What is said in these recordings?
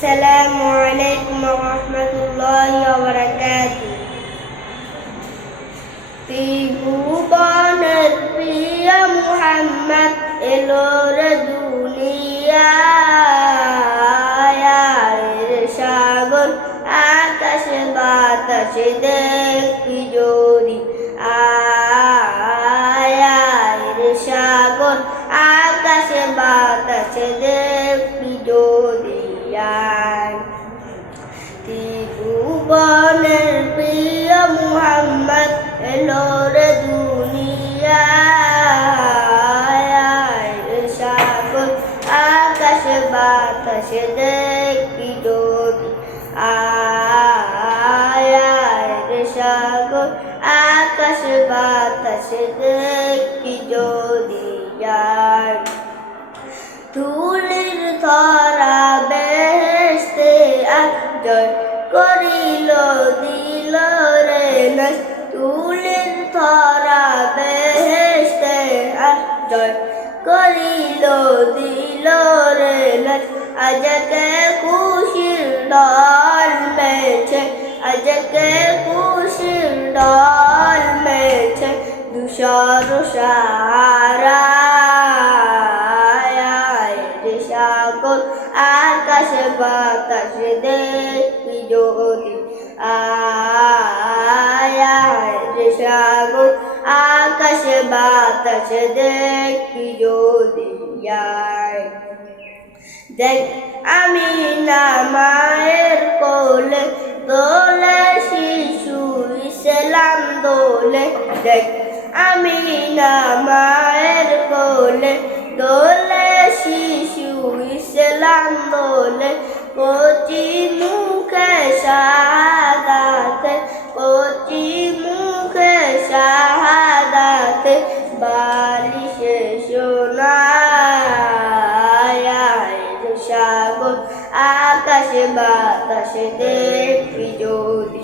আসসালামু আলাইকুম ওয়া রাহমাতুল্লাহি ওয়া বারাকাতুহু। ত্রিভুবনের প্রিয় মুহাম্মদ এলো রে দুনিয়ায়, সাগর আকাশে বাতাসে দেখবি যদি সাগর আকাশে বাতাসে দেখবি যদি ত্রিভুবনের প্রিয় মুহাম্মদ এলো রে দুনিয়ায়, সাগর আকাশে বাতাসে দেখবি যদি সাগর আকাশে বাতাসে দেখবি যদি ধুলির ধরা বেহেশতে জয় করিল দিল রে নাস, ধুলির ধরা বেহেশতে জয় করিল দিল রে নাস। আজকে খুশির ঢল মেছে, আজকে খুশির ঢল মেছে ধূসর সারা, সাগর আকাশে বাতাসে দেখবি যদি সাগর আকাশে বাতাসে দেখবি যদি দেখ আমিনা মায়ের কোলে দোলে শিশু ইসলাম দোলে, দেখ আমিনা মায়ের কোলে দোলে শিশু ইসলাম দোলে, কচি মুখে শাহাদাতে, কচি মুখে শাহাদাতে বালিশে সোনায়, সাগর আকাশে বাতাসে দেখবি যদি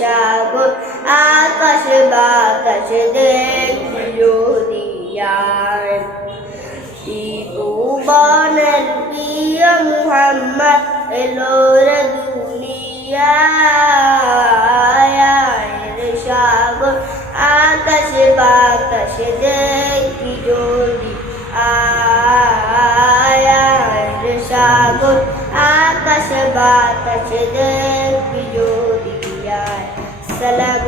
সাগর আকাশে বাতাসে দেখবি যদি ত্রিভুবনের প্রিয় মুহাম্মদ এলো রে দুনিয়ায়, সাগর আকাশে বাতাসে দেখবি যদি সাগর আকাশে বাতাসে দেখবি যদি। সালাম।